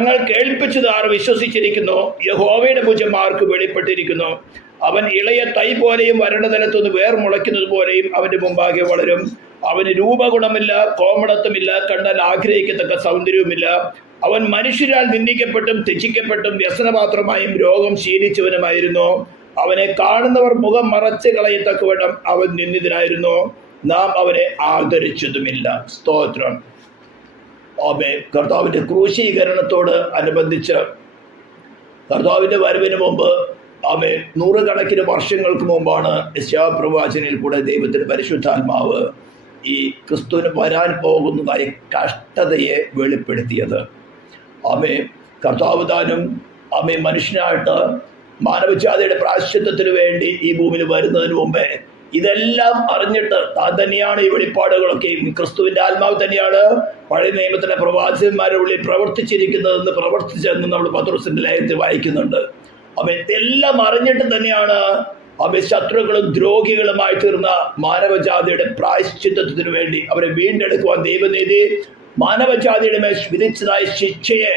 ഞങ്ങൾ കേൾപ്പിച്ചത് ആർ വിശ്വസിച്ചിരിക്കുന്നു. യഹോവയുടെ ഭുജം ആർക്ക് വെളിപ്പെട്ടിരിക്കുന്നു. അവൻ ഇളയ തൈ പോലെയും വരണ്ട നിലത്തുനിന്ന് വേർ മുളയ്ക്കുന്നത് പോലെയും അവന്റെ മുമ്പാകെ വളരും. അവന് രൂപഗുണമില്ല, കോമളത്വമില്ല, കണ്ടാൽ ആഗ്രഹിക്കത്തക്ക സൗന്ദര്യവുമില്ല. അവൻ മനുഷ്യരാൽ നിന്ദിക്കപ്പെട്ടും ത്യജിക്കപ്പെട്ടും വ്യസനപാത്രമായും രോഗം ശീലിച്ചവനുമായിരുന്നു. അവനെ കാണുന്നവർ മുഖം മറച്ച് കളയത്തക്കവണ്ണം അവൻ നിന്ദിതനായിരുന്നു. നാം അവനെ ആദരിച്ചതുമില്ല. സ്തോത്രം. ആമേൻ. കർത്താവിൻ്റെ ക്രൂശീകരണത്തോട് അനുബന്ധിച്ച് കർത്താവിൻ്റെ വരവിന് മുമ്പ് ആമേൻ നൂറുകണക്കിന് വർഷങ്ങൾക്ക് മുമ്പാണ് യെശയ്യാ പ്രവാചകനിൽ കൂടെ ദൈവത്തിൻ്റെ പരിശുദ്ധാത്മാവ് ഈ ക്രിസ്തുവിന് വരാൻ പോകുന്നതായ കഷ്ടതയെ വെളിപ്പെടുത്തിയത്. ആമേൻ. കർത്താവ് താനും ആമേൻ മനുഷ്യനായിട്ട് മാനവജാതിയുടെ പ്രായശ്ചിത്തത്തിന് വേണ്ടി ഈ ഭൂമിയിൽ വരുന്നതിന് മുമ്പേ ഇതെല്ലാം അറിഞ്ഞിട്ട് താൻ തന്നെയാണ് ഈ വെളിപ്പാടുകളൊക്കെയും ക്രിസ്തുവിൻ്റെ ആത്മാവ് തന്നെയാണ് പഴയ നിയമത്തിലെ പ്രവാചകന്മാരുടെ ഉള്ളിൽ പ്രവർത്തിച്ചിരിക്കുന്നതെന്ന് പ്രവർത്തിച്ചെന്ന് നമ്മൾ പത്രോസിന്റെ ലേഖനത്തിൽ വായിക്കുന്നുണ്ട്. അവൻ എല്ലാം അറിഞ്ഞിട്ട് തന്നെയാണ് അവൻ ശത്രുക്കളും ദ്രോഹികളുമായി തീർന്ന മാനവജാതിയുടെ പ്രായശ്ചിത്തത്തിന് വേണ്ടി അവരെ വീണ്ടെടുക്കുവാൻ ദൈവനീതി മാനവജാതിയുടെ മേൽ വിധിച്ചതായ ശിക്ഷയെ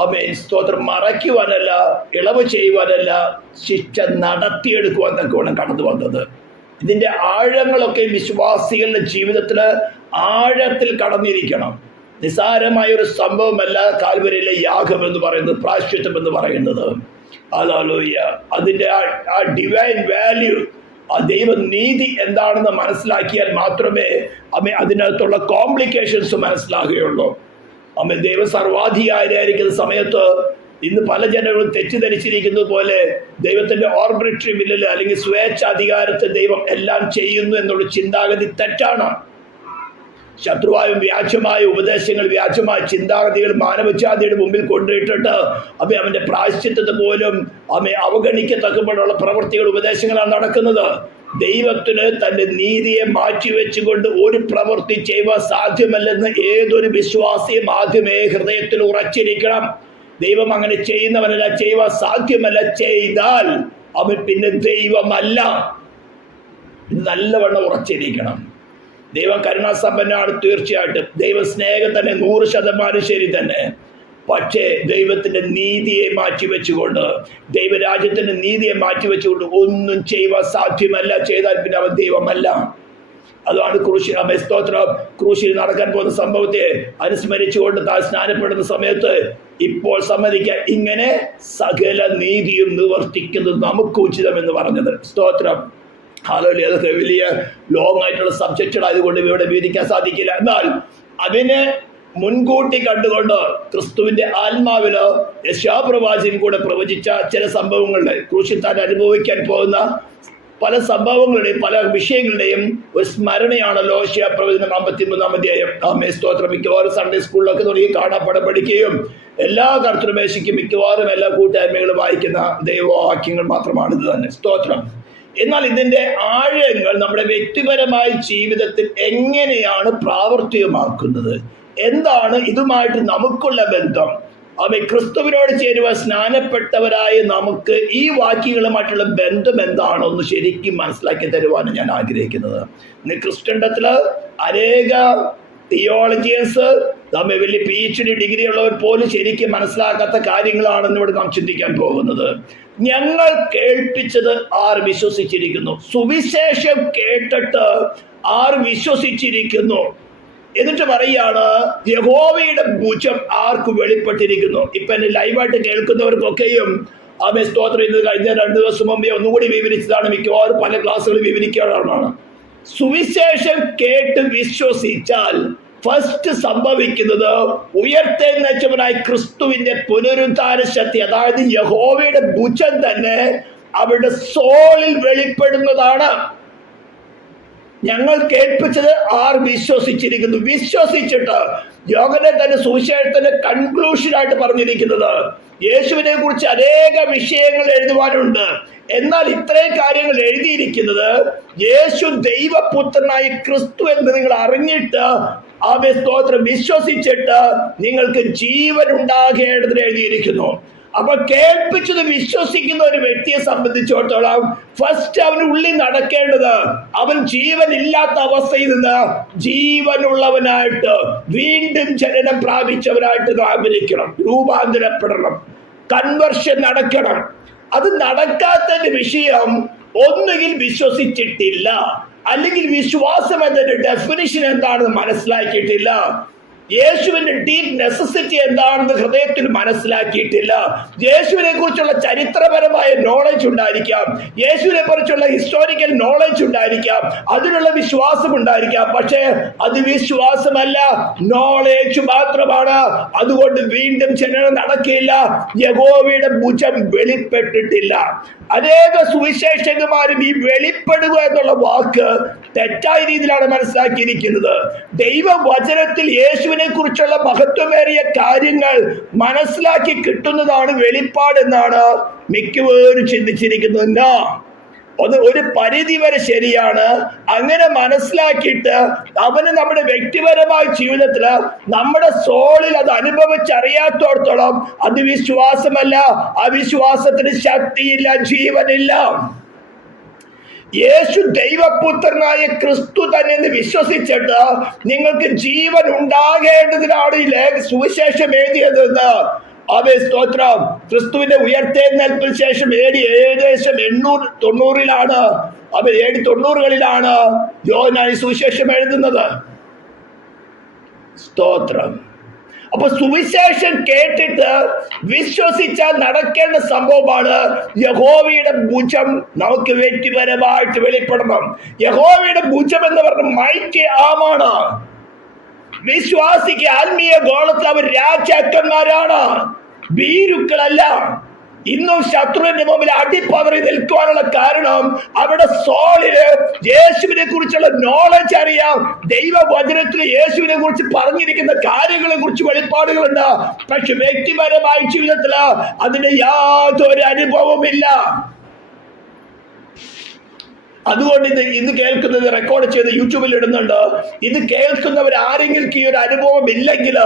ആമേൻ സ്തോത്രം മറയ്ക്കുവാനല്ല, ഇളവ് ചെയ്യുവാനല്ല, ശിക്ഷ നടത്തിയെടുക്കുവാൻ തക്കവണ്ണം കടന്നു വന്നത്. ഇതിൻ്റെ ആഴങ്ങളൊക്കെ വിശ്വാസികളുടെ ജീവിതത്തിൽ ആഴത്തിൽ കടന്നിരിക്കണം. നിസ്സാരമായൊരു സംഭവമല്ല കാൽവരിയിലെ യാഗം എന്ന് പറയുന്നത്, പ്രായശ്ചിത്തം എന്ന് പറയുന്നത്. ഹല്ലേലൂയ. അതിൻ്റെ ആ ഡിവൈൻ വാല്യൂ, ആ ദൈവനീതി എന്താണെന്ന് മനസ്സിലാക്കിയാൽ മാത്രമേ അതിനകത്തുള്ള കോംപ്ലിക്കേഷൻസ് മനസ്സിലാകുകയുള്ളൂ. ദൈവം സർവാധികാരിയായിരിക്കുന്ന സമയത്ത് ഇന്ന് പല ജനങ്ങളും തെറ്റിദ്ധരിച്ചിരിക്കുന്നത് പോലെ ദൈവത്തിന്റെ ഓർബിട്രറി ബില്ലിൽ അല്ലെങ്കിൽ സ്വേച്ഛാധികാരത്തിൽ ദൈവം എല്ലാം ചെയ്യുന്നു എന്നുള്ള ചിന്താഗതി തെറ്റാണ്. ശത്രുവായും വ്യാജമായ ഉപദേശങ്ങൾ, വ്യാജമായ ചിന്താഗതികൾ മാനവജാതിയുടെ മുമ്പിൽ കൊണ്ടുപോയിട്ടിട്ട് അവന്റെ പ്രായശ്ചിത്തത്തെ പോലും അവഗണിക്കത്തക്കപ്പോഴുള്ള പ്രവൃത്തികൾ, ഉപദേശങ്ങളാണ് നടക്കുന്നത്. ദൈവത്തിന് തൻ്റെ നീതിയെ മാറ്റിവെച്ചുകൊണ്ട് ഒരു പ്രവൃത്തി ചെയ്യുവാൻ സാധ്യമല്ലെന്ന് ഏതൊരു വിശ്വാസിയും ആദ്യമേ ഹൃദയത്തിൽ ഉറച്ചിരിക്കണം. ദൈവം അങ്ങനെ ചെയ്യുന്നവനല്ല, ചെയ്യുവാൻ സാധ്യമല്ല. ചെയ്താൽ അവൻ പിന്നെ ദൈവമല്ല. ഇത് നല്ലവണ്ണം ഉറച്ചിരിക്കണം. ദൈവം കരുണാസമ്പന്നനാണ് തീർച്ചയായിട്ടും. ദൈവ സ്നേഹം തന്നെ 100% ശരി തന്നെ. പക്ഷേ ദൈവത്തിന്റെ നീതിയെ മാറ്റിവെച്ചുകൊണ്ട്, ദൈവരാജ്യത്തിന്റെ നീതിയെ മാറ്റിവെച്ചുകൊണ്ട് ഒന്നും ചെയ്യുവാൻ സാധ്യമല്ല. ചെയ്താൽ പിന്നെ അവൻ ദൈവമല്ല. അതാണ് ക്രൂശിൽ നടക്കാൻ പോകുന്ന സംഭവത്തെ അനുസ്മരിച്ചുകൊണ്ട് താൻ സ്നാനപ്പെടുന്ന സമയത്ത് ഇപ്പോൾ സമ്മതിക്കുക, ഇങ്ങനെ സകല നീതിയും നിവർത്തിക്കുന്നത് നമുക്ക് ഉചിതമെന്ന് പറഞ്ഞത്. സ്തോത്രം. ഹല്ലേലൂയ. അതൊക്കെ വലിയ ലോങ് ആയിട്ടുള്ള സബ്ജക്റ്റുകൾ ആയതുകൊണ്ട് ഇവിടെ വിവരിക്കാൻ സാധിക്കില്ല. എന്നാൽ അതിനെ മുൻകൂട്ടി കണ്ടുകൊണ്ട് ക്രിസ്തുവിന്റെ ആത്മാവില് യെശയ്യാ പ്രവാചകൻ കൂടെ പ്രവചിച്ച ചില സംഭവങ്ങളുടെ, ക്രൂശിൽ താൻ അനുഭവിക്കാൻ പോകുന്ന പല സംഭവങ്ങളുടെയും പല വിഷയങ്ങളുടെയും ഒരു സ്മരണയാണല്ലോ യെശയ്യാ പ്രവചനം 53-ാം അധ്യായം. സ്തോത്രം. മിക്കവാറും സൺഡേ സ്കൂളിലൊക്കെ തുടങ്ങി കാണാപ്പാഠം പഠിക്കുകയും എല്ലാ കർത്തൃമേശയ്ക്കും മിക്കവാറും എല്ലാ കൂട്ടായ്മകളും വായിക്കുന്ന ദൈവവാക്യങ്ങൾ മാത്രമാണിത് തന്നെ. സ്തോത്രം. എന്നാൽ ഇതിന്റെ ആഴങ്ങൾ നമ്മുടെ വ്യക്തിപരമായ ജീവിതത്തിൽ എങ്ങനെയാണ് പ്രാവർത്തികമാക്കുന്നത്, എന്താണ് ഇതുമായിട്ട് നമുക്കുള്ള ബന്ധം? ക്രിസ്തുവിനോട് ചേരുവാൻ സ്നാനപ്പെട്ടവരായ നമുക്ക് ഈ വാക്യങ്ങളുമായിട്ടുള്ള ബന്ധം എന്താണെന്ന് ശരിക്കും മനസ്സിലാക്കി തരുവാണ് ഞാൻ ആഗ്രഹിക്കുന്നത്. ഇന്ന് ക്രിസ്ത്യൻഡത്തില് അനേക തിയോളജിയൻസ്, നമ്മെ വലിയ PhD ഡിഗ്രി ഉള്ളവർ പോലും ശരിക്കും മനസ്സിലാക്കാത്ത കാര്യങ്ങളാണെന്ന് ഇവിടെ നാം ചിന്തിക്കാൻ പോകുന്നത്. ഞങ്ങൾ കേൾപ്പിച്ചത് ആർ വിശ്വസിച്ചിരിക്കുന്നു? സുവിശേഷം കേട്ടിട്ട് ആർ വിശ്വസിച്ചിരിക്കുന്നു? എന്നിട്ട് പറയാണ് യഹോവയുടെ ഭുജം ആർക്ക് വെളിപ്പെട്ടിരിക്കുന്നു? ഇപ്പൊ എന്നെ ലൈവായിട്ട് കേൾക്കുന്നവർക്കൊക്കെയും സ്തോത്രം. ഇത് കഴിഞ്ഞ 2 ദിവസം മുമ്പേ ഒന്നുകൂടി വിവരിച്ചതാണ്. മിക്കവാറും പല ക്ലാസ്സുകൾ വിവരിക്കാറാണ്. സുവിശേഷം കേട്ട് വിശ്വസിച്ചാൽ ഫസ്റ്റ് സംഭവിക്കുന്നത് ഉയർത്തെഴുന്നേറ്റവനായ ക്രിസ്തുവിന്റെ പുനരുദ്ധാന ശക്തി, അതായത് യഹോവയുടെ ഭുജം തന്നെ അവരുടെ സോളിൽ വെളിപ്പെടുന്നതാണ്. ഞങ്ങൾ കേൾപ്പിച്ചത് ആർ വിശ്വസിച്ചിരിക്കുന്നു? വിശ്വസിച്ചിട്ട് യോഹന്നാൻ തന്റെ സുവിശേഷത്തിന്റെ കൺക്ലൂഷനായിട്ട് പറഞ്ഞിരിക്കുന്നത് യേശുവിനെ കുറിച്ച് അനേക വിഷയങ്ങൾ എഴുതുവാനുണ്ട്. എന്നാൽ ഇത്രയും കാര്യങ്ങൾ എഴുതിയിരിക്കുന്നത് യേശു ദൈവപുത്രനായ ക്രിസ്തു എന്ന് നിങ്ങൾ അറിഞ്ഞിട്ട് സ്തോത്രം വിശ്വസിച്ചിട്ട് നിങ്ങൾക്ക് ജീവൻ ഉണ്ടാകേണ്ടതിന് എഴുതിയിരിക്കുന്നു. അപ്പൊ കേൾപ്പിച്ചത് വിശ്വസിക്കുന്ന ഒരു വ്യക്തിയെ സംബന്ധിച്ചിടത്തോളം ഫസ്റ്റ് അവന് ഉള്ളിൽ നടക്കേണ്ടത്, അവൻ ജീവനില്ലാത്ത അവസ്ഥയിൽ നിന്ന് ജീവനുള്ളവനായിട്ട് വീണ്ടും ജനനം പ്രാപിച്ചവനായിട്ട് ആഗ്രഹിക്കണം, രൂപാന്തരപ്പെടണം, കൺവെർഷൻ നടക്കണം. അത് നടക്കാത്തതിന്റെ വിഷയം ഒന്നുകിൽ വിശ്വസിച്ചിട്ടില്ല, അല്ലെങ്കിൽ വിശ്വാസം എന്നതിന്റെ ഡെഫിനിഷൻ എന്താണെന്ന് മനസ്സിലാക്കിയിട്ടില്ല, യേശുവിന്റെ ഡീപ് നെസസിറ്റി എന്താണെന്ന് ഹൃദയത്തിൽ മനസ്സിലാക്കിയിട്ടില്ല. യേശുവിനെ കുറിച്ചുള്ള ചരിത്രപരമായ നോളജ് ഉണ്ടായിരിക്കാം, യേശുവിനെ കുറിച്ചുള്ള ഹിസ്റ്റോറിക്കൽ നോളജ് ഉണ്ടായിരിക്കാം, അതിനുള്ള വിശ്വാസം ഉണ്ടായിരിക്കാം. പക്ഷേ അത് വിശ്വാസമല്ല, നോളജ് മാത്രമാണ്. അതുകൊണ്ട് വീണ്ടും ജനനം നടക്കില്ല, യഹോവയുടെ ഭുജം വെളിപ്പെട്ടിട്ടില്ല. അനേക സുവിശേഷകന്മാരും ഈ വെളിപ്പെടുക എന്നുള്ള വാക്ക് തെറ്റായ രീതിയിലാണ് മനസ്സിലാക്കിയിരിക്കുന്നത്. ദൈവവചനത്തിൽ യേശുവിനെ കുറിച്ചുള്ള മഹത്വമേറിയ കാര്യങ്ങൾ മനസ്സിലാക്കി കിട്ടുന്നതാണ് വെളിപ്പാട് എന്നാണ് മിക്കവരും ചിന്തിച്ചിരിക്കുന്നത്. അത് ഒരു പരിധി വരെ ശരിയാണ്. അങ്ങനെ മനസ്സിലാക്കിയിട്ട് അവന് നമ്മുടെ വ്യക്തിപരമായ ജീവിതത്തിൽ നമ്മുടെ സോളിൽ അത് അനുഭവിച്ചറിയാത്തോടത്തോളം അത് വിശ്വാസമല്ല. ആ വിശ്വാസത്തിന് ശക്തിയില്ല, ജീവനില്ല. യേശു ദൈവപുത്രനായ ക്രിസ്തു തന്നെ എന്ന് വിശ്വസിച്ചിട്ട് നിങ്ങൾക്ക് ജീവൻ ഉണ്ടാകേണ്ടതിനാണ് ഈ സുവിശേഷം എഴുതിയതെന്ന്. അവേ സ്തോത്രം. ക്രിസ്തുവിന്റെ ഉയർത്തെഴുന്നേൽപ്പിന് ശേഷം ഏകദേശം 890 അവ 790 യോഹന്നാൻ സുവിശേഷം എഴുതുന്നത്. സ്തോത്രം. അപ്പൊ സുവിശേഷം കേട്ടിട്ട് വിശ്വസിച്ചാൽ നടക്കേണ്ട സംഭവമാണ് യഹോവയുടെ ഭുജം നമുക്ക് വ്യക്തിപരമായിട്ട് വെളിപ്പെടണം. യഹോവയുടെ ഭുജം എന്ന് പറഞ്ഞ മൈറ്റി ആമാണ്. വിശ്വാസിക്ക് ആത്മീയ ഗോളത്തിൽ അവർ രാജാക്കന്മാരാണ്, ഭീരുക്കളല്ല. ഇന്നും ശത്രുവിന്റെ മുമ്പിൽ അടിപ്പതറി നിൽക്കുവാനുള്ള കാരണം അവരുടെ സോളില് യേശുവിനെ കുറിച്ചുള്ള നോളജ് അറിയാം. ദൈവവചനത്തിൽ യേശുവിനെ കുറിച്ച് പറഞ്ഞിരിക്കുന്ന കാര്യങ്ങളെ കുറിച്ച് വെളിപ്പാടുകളുണ്ട്. പക്ഷെ വ്യക്തിപരമായ ജീവിതത്തിൽ അതിന് യാതൊരു അനുഭവമില്ല. അതുകൊണ്ട് ഇത് കേൾക്കുന്നത് റെക്കോർഡ് ചെയ്ത് യൂട്യൂബിൽ ഇടുന്നുണ്ട്. ഇത് കേൾക്കുന്നവർ ആരെങ്കിലും ഈ ഒരു അനുഭവം ഇല്ലെങ്കിൽ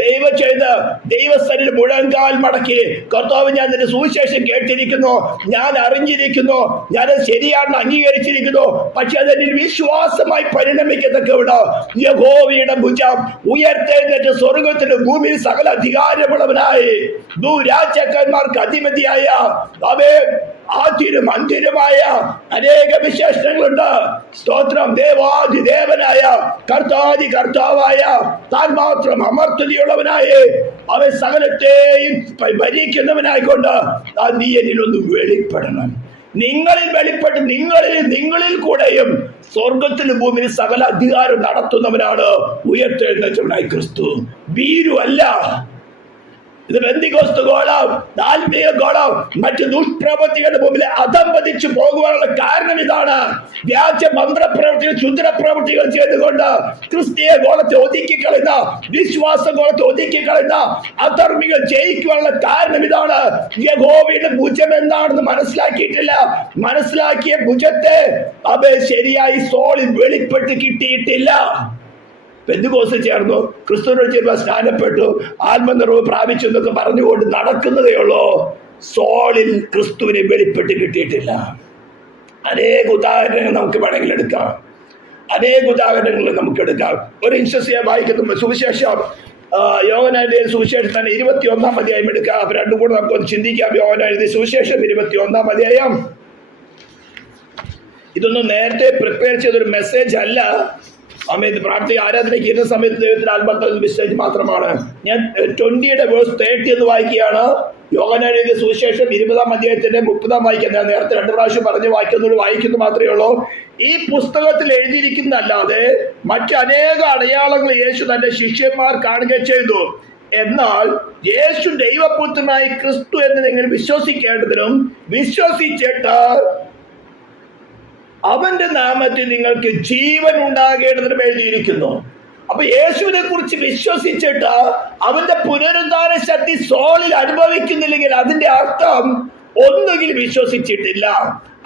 ദയവ് ചെയ്ത് ദൈവസ്ഥനിൽ മുഴങ്കാൽ മടക്കി, കർത്താവ് ഞാൻ നിന്റെ സുവിശേഷം കേട്ടിരിക്കുന്നു, ഞാൻ അറിഞ്ഞിരിക്കുന്നു, ഞാനത് ശരിയാണെന്ന് അംഗീകരിച്ചിരിക്കുന്നു, പക്ഷെ അതെന്നിൽ വിശ്വാസമായി പരിണമിക്കത്തക്കവിടെ യഹോവയുടെ ഭുജം ഉയർത്തെഴുന്നേറ്റ് സ്വർഗത്തിന് ഭൂമിയിൽ സകല അധികാരമുള്ളവനായി ഭൂരാജാക്കന്മാർക്ക് അധിപതിയായ അവേ ആദ്യരും അന്തിരുമായ അനേക വിശേഷണങ്ങളുണ്ട്. സ്തോത്രം. ദേവാധിദേവനായ കർത്താദി കർത്താവായ താൻ മാത്രം അമർത്തുതിയുള്ളവനായ അവൻ സകലത്തെയും ഭരിക്കുന്നവനായിക്കൊണ്ട് ആ നീ എന്നിലൊന്ന് വെളിപ്പെടണം. നിങ്ങളിൽ വെളിപ്പെട്ട് നിങ്ങളിൽ കൂടെയും സ്വർഗത്തിലും ഭൂമിയിൽ സകല അധികാരം നടത്തുന്നവനാണ് ഉയർത്തെഴുന്നേറ്റവനായി ക്രിസ്തു. ഭീരു അല്ല. ഇത് ബന്ധികോസ്തു ഗോളം, ആത്മീയ ഗോളം മറ്റു ദുഷ്പ്രവൃത്തികളുടെ മുമ്പിൽ അധംപതിച്ചു പോകുവാനുള്ള കാരണം ഇതാണ്. വ്യാജ മന്ത്രപ്രവൃത്തികൾ, ക്ഷുദ്രപ്രവൃത്തികൾ ചെയ്തുകൊണ്ട് ക്രിസ്തീയ ഗോളത്തെ ഒതുക്കിക്കളയുന്ന, വിശ്വാസ ഗോളത്തെ ഒതുക്കിക്കളയുന്ന അധർമ്മികൾ ജയിക്കുവാനുള്ള കാരണം ഇതാണ്. യഹോവയുടെ ഭുജം എന്താണെന്ന് മനസ്സിലാക്കിയിട്ടില്ല. മനസ്സിലാക്കിയ ഭുജത്തെ അവ ശരിയായി സോളിൽ വെളിപ്പെട്ട് കിട്ടിയിട്ടില്ല. പെന്തക്കോസ്തിൽ ചേർന്നു, ക്രിസ്തുവിനോട് ചേർന്ന് സ്നാനപ്പെട്ടു, ആത്മനിറവ് പ്രാപിച്ചു എന്നൊക്കെ പറഞ്ഞുകൊണ്ട് നടക്കുന്നതേ ഉള്ളൂ. സോളിൽ ക്രിസ്തുവിനെ വെളിപ്പെട്ട് കിട്ടിയിട്ടില്ല. അനേക ഉദാഹരണങ്ങൾ നമുക്ക് വേണമെങ്കിൽ എടുക്കാം. ഒരു ഇൻസ്റ്റിറ്റ്യൂട്ട് വായിക്കുന്ന സുവിശേഷം യോഹന്നാന്റെ സുവിശേഷം തന്നെ 21-ാം അധ്യായം എടുക്കാം. അപ്പൊ രണ്ടും കൂടെ നമുക്കൊന്ന് ചിന്തിക്കാം. യോഹന്നാന്റെ സുവിശേഷം 21-ാം അധ്യായം. ഇതൊന്നും നേരത്തെ പ്രിപ്പയർ ചെയ്തൊരു മെസ്സേജ് അല്ല. സമയത്ത് പ്രാർത്ഥിക ആരാധനയ്ക്ക് ഇരുന്ന സമയത്ത് ദൈവത്തിന്റെ ആത്മാക്കളുടെ മെസ്സേജ് മാത്രമാണ്. ഞാൻ 20 വേഴ്സ് 30 എന്ന് വായിക്കുകയാണ്. യോഹന്നാൻ എഴുതിയ സുവിശേഷം 20-ാം അധ്യായത്തിന്റെ 30-ാം വായിക്കാൻ ഞാൻ നേരത്തെ 2 പ്രാവശ്യം പറഞ്ഞ് വായിക്കുന്നു മാത്രമേ ഉള്ളൂ. ഈ പുസ്തകത്തിൽ എഴുതിയിരിക്കുന്നതല്ലാതെ മറ്റനേക അടയാളങ്ങൾ യേശു തന്റെ ശിഷ്യന്മാർ കാണുക ചെയ്തു. എന്നാൽ യേശു ദൈവപുത്രനായി ക്രിസ്തു എന്ന് നിങ്ങൾ വിശ്വസിക്കേണ്ടതിനും വിശ്വസിച്ചിട്ട് അവന്റെ നാമത്തിൽ നിങ്ങൾക്ക് ജീവൻ ഉണ്ടാകേണ്ടതിനും എഴുതിയിരിക്കുന്നു. അപ്പൊ യേശുവിനെ കുറിച്ച് വിശ്വസിച്ചിട്ട് അവന്റെ പുനരുദ്ധാന ശക്തി സോളിൽ അനുഭവിക്കുന്നില്ലെങ്കിൽ അതിന്റെ അർത്ഥം ഒന്നുകിൽ വിശ്വസിച്ചിട്ടില്ല,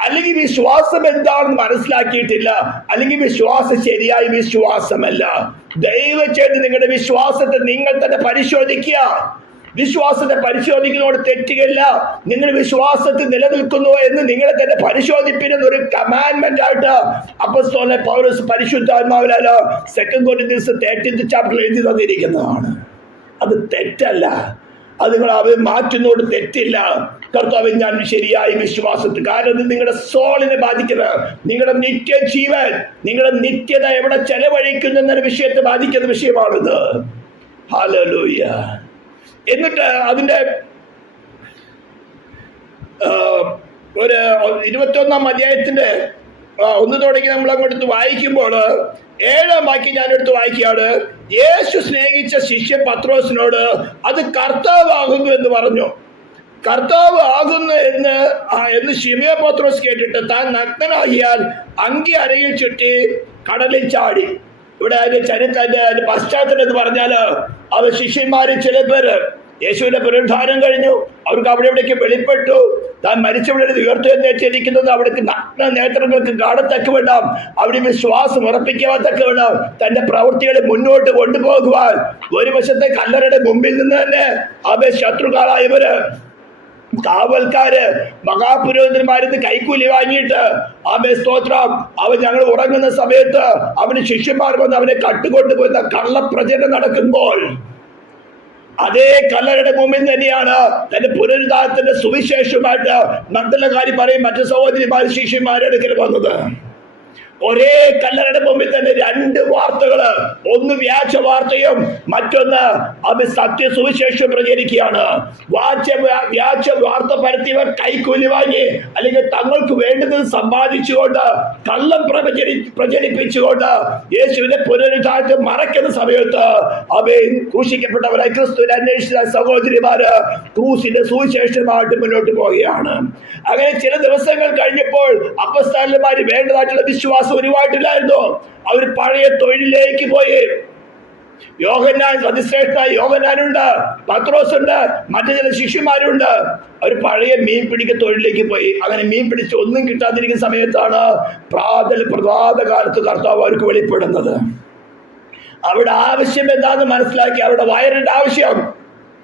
അല്ലെങ്കിൽ വിശ്വാസം എന്താണെന്ന് മനസ്സിലാക്കിയിട്ടില്ല, അല്ലെങ്കിൽ വിശ്വാസം ശരിയായ വിശ്വാസമല്ല. ദയവ് ചെയ്ത് നിങ്ങളുടെ വിശ്വാസത്തെ നിങ്ങൾ തന്നെ പരിശോധിക്കുക. വിശ്വാസത്തെ പരിശോധിക്കുന്നതോട് തെറ്റുകയില്ല. നിങ്ങൾ വിശ്വാസത്തിൽ നിലനിൽക്കുന്നു എന്ന് നിങ്ങളെ തന്നെ പരിശോധിപ്പിക്കുന്ന ഒരു കമാൻഡ്മെന്റ് ആയിട്ട് അപ്പോസ്തലൻ പൗലോസ് പരിശുദ്ധാത്മാവിനാൽ 2 Corinthians 13th chapter എഴുതി തന്നിരിക്കുന്നതാണ്. അത് തെറ്റല്ല. അത് നിങ്ങൾ അവർ മാറ്റുന്നതോട് തെറ്റില്ല. കർത്താവ് ഞാൻ ശരിയായ വിശ്വാസത്തിൽ, കാരണം ഇത് നിങ്ങളുടെ സോളിനെ ബാധിക്കുന്നത്, നിങ്ങളുടെ നിത്യജീവൻ, നിങ്ങളുടെ നിത്യത എവിടെ ചെലവഴിക്കുന്നു എന്ന വിഷയത്തെ ബാധിക്കുന്ന വിഷയമാണിത്. ഹല്ലേലൂയ. എന്നിട്ട് അതിന്റെ ഒരു 21-ാം അധ്യായത്തിന്റെ 1 തുടങ്ങി നമ്മൾ അങ്ങോട്ട് വായിക്കുമ്പോൾ 7-ാം വാക്യം ഞാനെടുത്ത് വായിക്കുകയാണ്. യേശു സ്നേഹിച്ച ശിഷ്യൻ പത്രോസിനോട് അത് കർത്താവാകുന്നു എന്ന് പറഞ്ഞു. കർത്താവ് ആകുന്നു എന്ന് ശിമോൻ പത്രോസ് കേട്ടിട്ട് താൻ നഗ്നനാകിയാൽ അങ്കി അരയിൽ ചുറ്റി കടലിൽ ചാടി. ഇവിടെ അതിന്റെ ചരിത്രത്തിന്റെ അതിന്റെ പശ്ചാത്തലം എന്ന് പറഞ്ഞാല് അത് ശിഷ്യന്മാരിൽ ചില പേര് യേശുവിന്റെ പുനരുദ്ധാനം കഴിഞ്ഞു, അവർക്ക് അവിടെ എവിടേക്ക് വെളിപ്പെട്ടു, താൻ മരിച്ചവിടെ ഉയർത്തെഴുന്നേറ്റിരിക്കുന്നത് അവിടേക്ക് നഗ്ന നേത്രങ്ങൾക്ക് കാണത്തക്ക വേണം, അവിടെ വിശ്വാസം ഉറപ്പിക്കാത്തക്ക വേണം, തന്റെ പ്രവൃത്തികളെ മുന്നോട്ട് കൊണ്ടുപോകുവാൻ ഒരു വശത്തെ കല്ലറയുടെ മുമ്പിൽ നിന്ന് തന്നെ അവ ശത്രുക്കളായവര് കാവൽക്കാര് മഹാപുരോഹിതന്മാരിന്ന് കൈക്കൂലി വാങ്ങിയിട്ട് ആമേ സ്തോത്രം, അവൻ ഞങ്ങൾ ഉറങ്ങുന്ന സമയത്ത് അവന് ശിഷ്യന്മാർ വന്ന് അവനെ കട്ടുകൊണ്ടുപോകുന്ന കള്ളപ്രചരണം നടക്കുമ്പോൾ അതേ കല്ലറയുടെ മുമ്പിൽ തന്നെയാണ് തന്റെ പുനരുദ്ധാനത്തിന്റെ സുവിശേഷമായിട്ട് മഗ്ദലക്കാരി പറയും മറ്റു സഹോദരിമാർ ശിഷ്യന്മാരുടെ അടുക്കൽ വന്നത്. ഒരേ കല്ലറയുടെ മുമ്പിൽ തന്നെ 2 വാർത്തകള്, ഒന്ന് വ്യാജ വാർത്തയും മറ്റൊന്ന് അത് സത്യ സുവിശേഷം പ്രചരിക്കുകയാണ്. വ്യാജ വാർത്ത പരത്തിയവർ കൈക്കൂലി വാങ്ങി അല്ലെങ്കിൽ തങ്ങൾക്ക് വേണ്ടുന്നത് സമ്പാദിച്ചുകൊണ്ട് കള്ളം പ്രചരിപ്പിച്ചുകൊണ്ട് യേശുവിന്റെ പുനരുദ്ധാനത്തെ മറയ്ക്കുന്ന സമയത്ത് അവൻ ക്രൂശിക്കപ്പെട്ടവരായി ക്രിസ്തുവിനെ അന്വേഷിച്ച സഹോദരിമാര് ക്രൂസിന്റെ സുവിശേഷമായിട്ട് മുന്നോട്ട് പോവുകയാണ്. അങ്ങനെ ചില ദിവസങ്ങൾ കഴിഞ്ഞപ്പോൾ അപ്പസ്തലന്മാര് വേണ്ടതായിട്ടുള്ള വിശ്വാസം ഒരുപാടില്ലായിരുന്നു. അവർ പഴയ തൊഴിലിലേക്ക് പോയി. യോഹന്നാൻ, അതിശ്രേഷ്ഠനായ യോഹന്നാനുണ്ട്, പത്രോസ് ഉണ്ട്, മറ്റു ചില ശിഷ്യന്മാരുണ്ട്. അവർ പഴയ മീൻ പിടിക്ക തൊഴിലിലേക്ക് പോയി. അങ്ങനെ മീൻ പിടിച്ച് ഒന്നും കിട്ടാതിരിക്കുന്ന സമയത്താണ് പ്രഭാത കാലത്ത് കർത്താവ് അവർക്ക് വെളിപ്പെടുന്നത്. അവിടെ ആവശ്യം എന്താണെന്ന് മനസ്സിലാക്കി. അവിടെ വയറിന്റെ ആവശ്യം,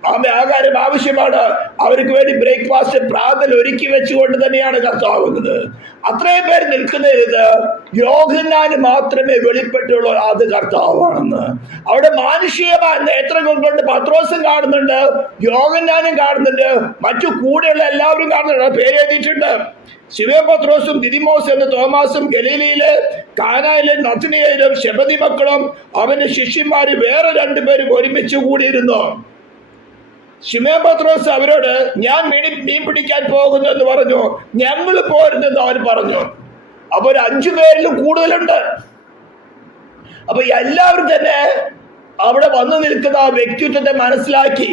ആഹാരം ആവശ്യമാണ്. അവർക്ക് വേണ്ടി ബ്രേക്ക്ഫാസ്റ്റ് പ്രാതൽ ഒരുക്കി വെച്ചുകൊണ്ട് തന്നെയാണ് കർത്താവുന്നത്. അത്രയും പേര് നിൽക്കുന്നത് യോഹന്നാന് മാത്രമേ വെളിപ്പെട്ടുള്ളൂ അത് കർത്താവാണെന്ന്. അവിടെ മാനുഷികമായ നേത്രങ്ങൾ കൊണ്ട് പത്രോസും കാണുന്നുണ്ട്, യോഹന്നാനും കാണുന്നുണ്ട്, മറ്റു കൂടെയുള്ള എല്ലാവരും കാണുന്നുണ്ട്. പേര് എഴുതിയിട്ടുണ്ട്. ശിമോൻ പത്രോസും ദിദിമോസ് എന്ന തോമാസും ഗലീലയിലെ കാനായിലെ നഥനയേലും ശെബദി മക്കളും അവന്റെ ശിഷ്യന്മാര് വേറെ 2 പേരും ഒരുമിച്ച് കൂടിയിരുന്നു. ശിമോൻ പത്രോസ് അവരോട് ഞാൻ മീൻ പിടിക്കാൻ പോകുന്നു എന്ന് പറഞ്ഞു. ഞങ്ങൾ പോരുന്നെന്ന് അവർ പറഞ്ഞു. അപ്പൊ ഒരു 5 പേരിലും കൂടുതലുണ്ട്. അപ്പൊ എല്ലാവരും തന്നെ അവിടെ വന്നു നിൽക്കുന്ന ആ വ്യക്തിത്വത്തെ മനസ്സിലാക്കി.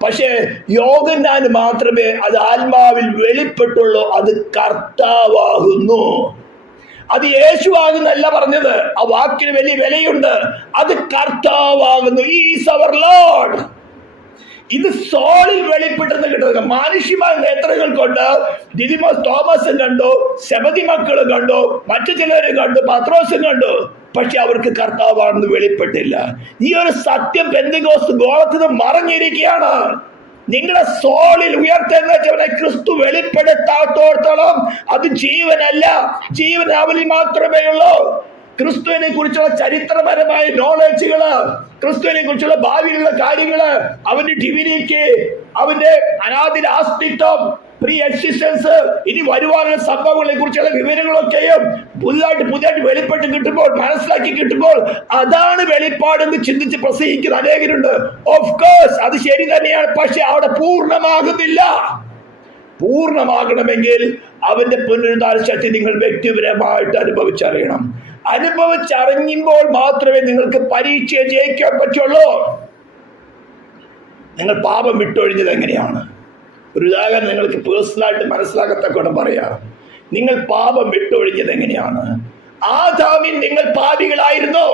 പക്ഷേ യോഹന്നാന് മാത്രമേ അത് ആത്മാവിൽ വെളിപ്പെട്ടുള്ളൂ അത് കർത്താവാകുന്നു. അത് യേശു ആകുന്നല്ല പറഞ്ഞത്. ആ വാക്കിന് വലിയ വിലയുണ്ട്. അത് കർത്താവാകുന്നു. Is our Lord. ഇത് സോളിൽ വെളിപ്പെട്ടെന്ന് കിട്ടുന്നത് മാനുഷ്യമായ നേത്രങ്ങൾ കൊണ്ട് ദിദിമോസ് തോമസും കണ്ടു, ശെബദി മക്കളും കണ്ടു, മറ്റു ചിലരും കണ്ടു, പത്രോസും കണ്ടു. പക്ഷെ അവർക്ക് കർത്താവാണെന്ന് വെളിപ്പെട്ടില്ല. ഈ ഒരു സത്യം പെന്തക്കോസ്ത് ഗോളത്തിന് മറഞ്ഞിരിക്കുകയാണ്. നിങ്ങളുടെ സോളിൽ ഉയർത്തെഴുന്നേറ്റവനെ ക്രിസ്തു വെളിപ്പെടുത്താത്തോടത്തോളം അത് ജീവനല്ല. ജീവൻ അവനിൽ മാത്രമേ ഉള്ളൂ. ക്രിസ്തുവിനെ കുറിച്ചുള്ള ചരിത്രപരമായ നോളജുകള്, ക്രിസ്തുവിനെ കുറിച്ചുള്ള ഭാവിയിലുള്ള കാര്യങ്ങള്, അവന്റെ ഡിവിനിറ്റി, അവന്റെ അനാദിര അസ്തിത്വം, പ്രീ എക്സിസ്റ്റൻസ്, ഇനി വരുവാനുള്ള സംഭവങ്ങളെ കുറിച്ചുള്ള വിവരങ്ങളൊക്കെയും പുതിയതായിട്ട് വെളിപ്പെട്ട് കിട്ടുമ്പോൾ, മനസ്സിലാക്കി കിട്ടുമ്പോൾ അതാണ് വെളിപ്പാടെന്ന് ചിന്തിച്ച് പ്രസംഗിക്കുന്ന അനേകരുണ്ട്. ഓഫ് കോഴ്സ് അത് ശരി തന്നെയാണ്. പക്ഷെ അവിടെ പൂർണ്ണമാകുന്നില്ല. പൂർണ്ണമാകണമെങ്കിൽ അവന്റെ പുനരുദ്ധാന ശക്തി നിങ്ങൾ വ്യക്തിപരമായിട്ട് അനുഭവിച്ചറിയണം. അനുഭവിച്ചറിയുമ്പോൾ മാത്രമേ നിങ്ങൾക്ക് പരീക്ഷയെ ജയിക്കാൻ പറ്റുള്ളൂ. നിങ്ങൾ പാപം വിട്ടൊഴിഞ്ഞത് എങ്ങനെയാണ്? ഒരു ഉദാഹരണം നിങ്ങൾക്ക് പേഴ്സണലായിട്ട് മനസ്സിലാക്കത്തക്കോണം പറയാം. നിങ്ങൾ പാപം വിട്ടൊഴിഞ്ഞത് എങ്ങനെയാണ്? ആദാമിൽ നിങ്ങൾ പാപികളായിരുന്നു.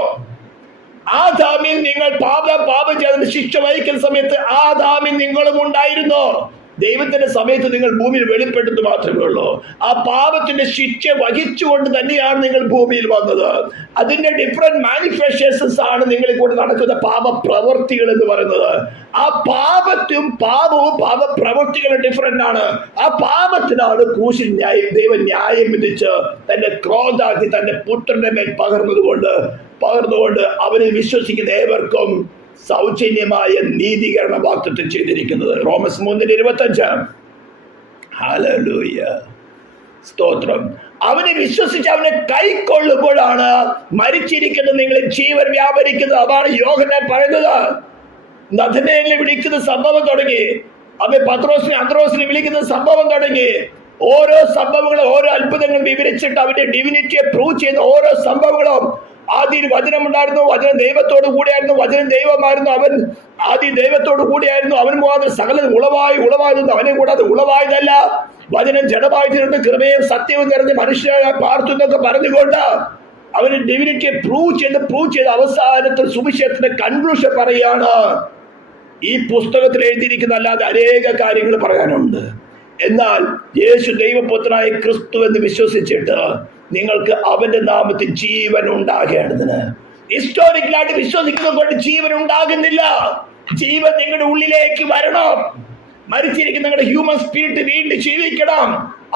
ആദാമിൽ നിങ്ങൾ പാപം ചെയ്തതിന് ശിക്ഷ വഹിക്കുന്ന സമയത്ത് ആദാമിൽ നിങ്ങളും ഉണ്ടായിരുന്നു. ദൈവത്തിന്റെ സമയത്ത് നിങ്ങൾ ഭൂമിയിൽ വെളിപ്പെട്ടത് മാത്രമേ ഉള്ളൂ. ആ പാപത്തിന്റെ ശിക്ഷ വഹിച്ചുകൊണ്ട് തന്നെയാണ് നിങ്ങൾ ഭൂമിയിൽ വന്നത്. അതിന്റെ ഡിഫറെന്റ് മാനിഫെസ്റ്റേഷൻസ് ആണ് നിങ്ങളിൽ കൂടെ നടക്കുന്ന പാപ പ്രവൃത്തികൾ എന്ന് പറയുന്നത്. ആ പാപവും പാപപ്രവൃത്തികളും ഡിഫറെന്റ് ആണ്. ആ പാപത്തിനാണ് ക്രൂശിൽ ദൈവം ന്യായം വിധിച്ച് തന്റെ ക്രോധാക്കി തന്റെ പുത്രന്റെ മേൽ പകർന്നുകൊണ്ട് അവനെ വിശ്വസിക്കുന്ന ഏവർക്കും സൗജന്യമായ നീതീകരണ വാഗ്ദത്തം ചെയ്തിരിക്കുന്നത്. റോമസ് 3:25. ഹല്ലേലൂയ, സ്തോത്രം. അവനെ വിശ്വസിച്ച് അവനെ കൈക്കൊള്ളുമ്പോഴാണ് മരിച്ചിരിക്കുന്ന നിങ്ങളിൽ ജീവൻ വ്യാപരിക്കുന്നത്. അതാണ് യോഹന്നാൻ പറയുന്നത്. നഥനയേലിനെ വിളിക്കുന്ന സംഭവം തുടങ്ങി, അവൻ പത്രോസിനെ അന്ത്രോസിനെ വിളിക്കുന്ന സംഭവം തുടങ്ങി. ഓരോ സംഭവങ്ങളും ഓരോ അത്ഭുതങ്ങളും വിവരിച്ചിട്ട് അവന്റെ ഡിവിനിറ്റിയെ പ്രൂവ് ചെയ്യുന്ന ഓരോ സംഭവങ്ങളും. ആദ്യം വചനം ഉണ്ടായിരുന്നു, വചനം ദൈവത്തോടു കൂടിയായിരുന്നു, വചനം ദൈവമായിരുന്നു, അവൻ ആദ്യം ദൈവത്തോടു കൂടിയായിരുന്നു, അവൻ മുഖാന്തരം സകലം ഉളവായിരുന്നു, അവനെ കൂടാതെ ഉളവായതല്ല. വചനം ജഡമായിട്ടിരുന്ന് കൃപയും സത്യവും നിറഞ്ഞ് മനുഷ്യരായി പാർത്തുന്നൊക്കെ പറഞ്ഞുകൊണ്ട് അവന് ഡിവിനിറ്റിയെ പ്രൂവ് ചെയ്ത് അവസാനത്തിൽ സുവിശേഷത്തിന്റെ കൺക്ലൂഷൻ പറയാണ്. ഈ പുസ്തകത്തിൽ എഴുതിയിരിക്കുന്ന അല്ലാതെ അനേക കാര്യങ്ങൾ പറയാനുണ്ട്. എന്നാൽ യേശു ദൈവപുത്രനായ ക്രിസ്തു എന്ന് വിശ്വസിച്ചിട്ട് നിങ്ങൾക്ക് അവന്റെ നാമത്തിൽ ജീവൻ ഉണ്ടാകേണ്ടതിന്, ഹിസ്റ്റോറിക്കലായിട്ട് വിശ്വസിക്കുന്നത് കൊണ്ട് ജീവൻ ഉണ്ടാകുന്നില്ല. ജീവൻ നിങ്ങളുടെ ഉള്ളിലേക്ക് വരണം. മരിച്ചിരിക്കുന്ന നിങ്ങളുടെ ഹ്യൂമൻ സ്പിരിറ്റ് വീണ്ടും ജീവിക്കണം.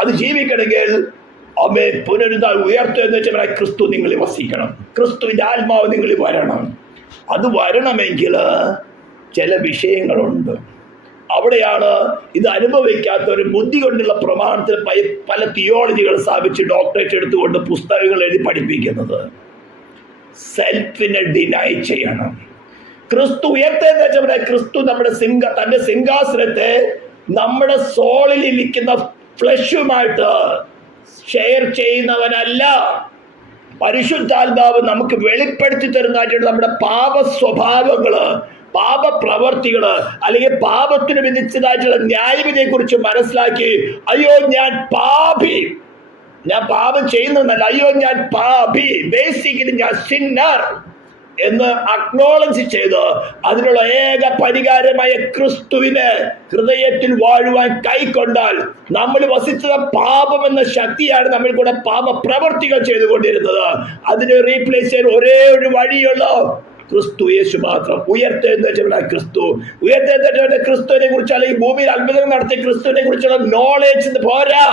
അത് ജീവിക്കണമെങ്കിൽ അവൻ പുനരുദ്ധാനം ഉയർത്തുക എന്ന് വെച്ചാൽ ക്രിസ്തു നിങ്ങളിൽ വസിക്കണം. ക്രിസ്തുവിന്റെ ആത്മാവ് നിങ്ങളിൽ വരണം. അത് വരണമെങ്കിൽ ചില വിഷയങ്ങളുണ്ട്. അവിടെയാണ് ഇത് അനുഭവിക്കാത്ത ഒരു ബുദ്ധി കൊണ്ടുള്ള പ്രമാണത്തിൽ പല തിയോളജികൾ സ്ഥാപിച്ച് ഡോക്ടറേറ്റ് എടുത്തുകൊണ്ട് പുസ്തകങ്ങൾ എഴുതി പഠിപ്പിക്കുന്നത്. സെൽഫിനെ ഡിനൈ ചെയ്യണം. ക്രിസ്തു ഉയർത്തേന്ന് വെച്ചാൽ ക്രിസ്തു തന്റെ സിംഹാസനത്തെ നമ്മുടെ സോളിൽ ഇരിക്കുന്ന ഫ്ലഷുമായിട്ട് ഷെയർ ചെയ്യുന്നവനല്ല. പരിശുദ്ധാത്മാവ് നമുക്ക് വെളിപ്പെടുത്തി തരുന്നതായിട്ട് നമ്മുടെ പാപ സ്വഭാവങ്ങള്, പാപപ്രവർത്തികള്, അല്ലെങ്കിൽ പാപത്തിന് വിധിച്ചതായിട്ടുള്ള ന്യായവിധിയെ കുറിച്ച് മനസ്സിലാക്കി, അയ്യോ ഞാൻ പാപി, ഞാൻ പാപം ചെയ്യുന്നതല്ല, അയ്യോ ഞാൻ പാപി, ബേസിക്കലി ഞാൻ സിന്നർ എന്ന് അക്നോളജ് ചെയ്ത് അതിനുള്ള ഏക പരിഹാരമായ ക്രിസ്തുവിനെ ഹൃദയത്തിൽ വാഴുവാൻ കൈക്കൊണ്ടാൽ നമ്മൾ വസിച്ചത് പാപം എന്ന ശക്തിയാണ് നമ്മൾ കൂടെ പാപ പ്രവർത്തികൾ ചെയ്തുകൊണ്ടിരുന്നത്. അതിനെ റീപ്ലേസ് ചെയ്യാൻ ഒരേ ഒരു വഴിയുള്ളൂ, ക്രിസ്തു യേശു മാത്രം. ഉയർത്തെഴുന്നേറ്റവനായ ക്രിസ്തുവിനെ കുറിച്ച് അല്ലെങ്കിൽ ഭൂമിയിൽ അത്ഭുതം നടത്തിയ ക്രിസ്തുവിനെ കുറിച്ചുള്ള നോളേജ് പോരാ.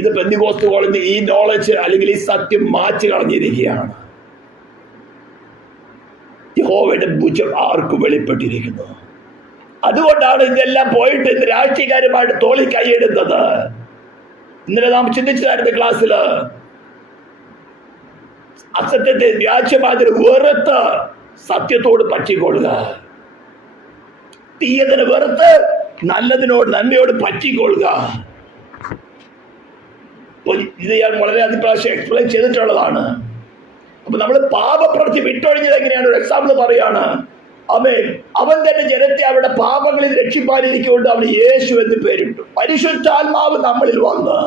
ഇത് പെന്തിക്കോസ്ത് കോളേജ് ഈ നോളേജ് അല്ലെങ്കിൽ ഈ സത്യം മാറ്റി കളഞ്ഞിരിക്കുകയാണ്. യഹോവയുടെ ഭുജം ആർക്കും വെളിപ്പെട്ടിരിക്കുന്നു. അതുകൊണ്ടാണ് ഇതെല്ലാം പോയിട്ട് ഇന്ന് രാഷ്ട്രീയക്കാരുമായിട്ട് തോളി കൈയിടുന്നത്. ഇന്നലെ നാം ചിന്തിച്ചതായിരുന്നു ക്ലാസ്സില്. അസത്യത്തെ വ്യാജമാതിരി വെറുത്ത് സത്യത്തോട് പറ്റിക്കൊള്ളുക, തീയതിന് വെറുത്ത് നന്മയോട് പറ്റിക്കൊള്ളുക. ഇത് ഞാൻ വളരെ അതിപ്രാവശ്യം എക്സ്പ്ലെയിൻ ചെയ്തിട്ടുള്ളതാണ്. അപ്പൊ നമ്മൾ പാപപ്രവൃത്തി വിട്ടൊഴിഞ്ഞത് എങ്ങനെയാണ്? ഒരു എക്സാമ്പിൾ പറയാണ്. അവൻ തന്നെ ജനത്തെ അവരുടെ പാപങ്ങളിൽ രക്ഷിപ്പാനിരിക്കൊണ്ട് അവന് യേശു എന്ന് പേരിട്ടു. പരിശുദ്ധാത്മാവ് നമ്മളിൽ വന്ന്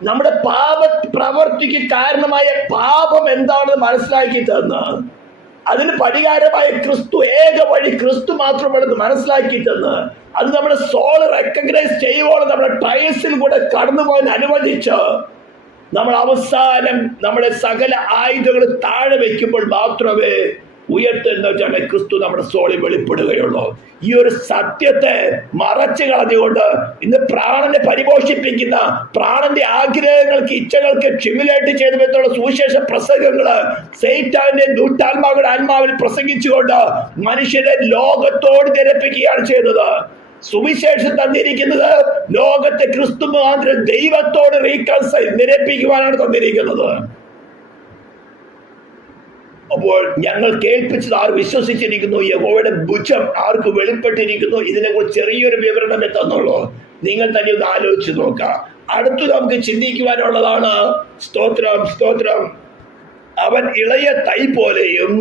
നമ്മുടെ പാപ പ്രവർത്തിക്ക് കാരണമായ പാപം എന്താണെന്ന് മനസ്സിലാക്കി തന്ന് അതിന് പരിഹാരമായ ക്രിസ്തു, ഏക വഴി ക്രിസ്തു മാത്രമാണെന്ന് മനസ്സിലാക്കി തന്ന് അത് നമ്മുടെ സോള് റെക്കഗ്നൈസ് ചെയ്യുവോളം നമ്മുടെ ട്രയൽസിൽ കൂടെ കടന്നു പോകാൻ അനുവദിച്ച് നമ്മൾ അവസാനം നമ്മുടെ സകല ആയുധങ്ങൾ താഴെ വയ്ക്കുമ്പോൾ മാത്രമേ ഉയർത്തുന്ന വെച്ചാൽ ക്രിസ്തു നമ്മുടെ സോളിൽ വെളിപ്പെടുകയുള്ളൂ. ഈ ഒരു സത്യത്തെ മറച്ചു കളഞ്ഞുകൊണ്ട് ഇന്ന് പ്രാണനെ പരിപോഷിപ്പിക്കുന്ന, പ്രാണന്റെ ആഗ്രഹങ്ങൾക്ക് ഇച്ഛകൾക്ക് സ്റ്റിമുലേറ്റ് ചെയ്തു വെച്ചുള്ള സുവിശേഷ പ്രസംഗങ്ങള് സൈത്താന്റെ ദുഷ്ടാത്മാക്കളുടെ ആത്മാവിൽ പ്രസംഗിച്ചുകൊണ്ട് മനുഷ്യരെ ലോകത്തോട് നിരപ്പിക്കുകയാണ് ചെയ്തത്. സുവിശേഷം തന്നിരിക്കുന്നത് ലോകത്തെ ക്രിസ്തു മുഖാന്തരം ദൈവത്തോട് റീകൺസൈൽ നിരപ്പിക്കുവാനാണ് തന്നിരിക്കുന്നത്. അപ്പോൾ ഞങ്ങൾ കേൾപ്പിച്ചത് ആർ വിശ്വസിച്ചിരിക്കുന്നു, യഹോവയുടെ ഭുജം ആർക്ക് വെളിപ്പെട്ടിരിക്കുന്നു, ഇതിനെക്കുറിച്ച് ചെറിയൊരു വിവരണമേ തന്നുള്ളൂ. നിങ്ങൾ തന്നെ ഒന്ന് ആലോചിച്ച് നോക്കാം. അടുത്ത് നമുക്ക് ചിന്തിക്കുവാനുള്ളതാണ് സ്തോത്രം. അവൻ ഇളയ തൈ പോലെയും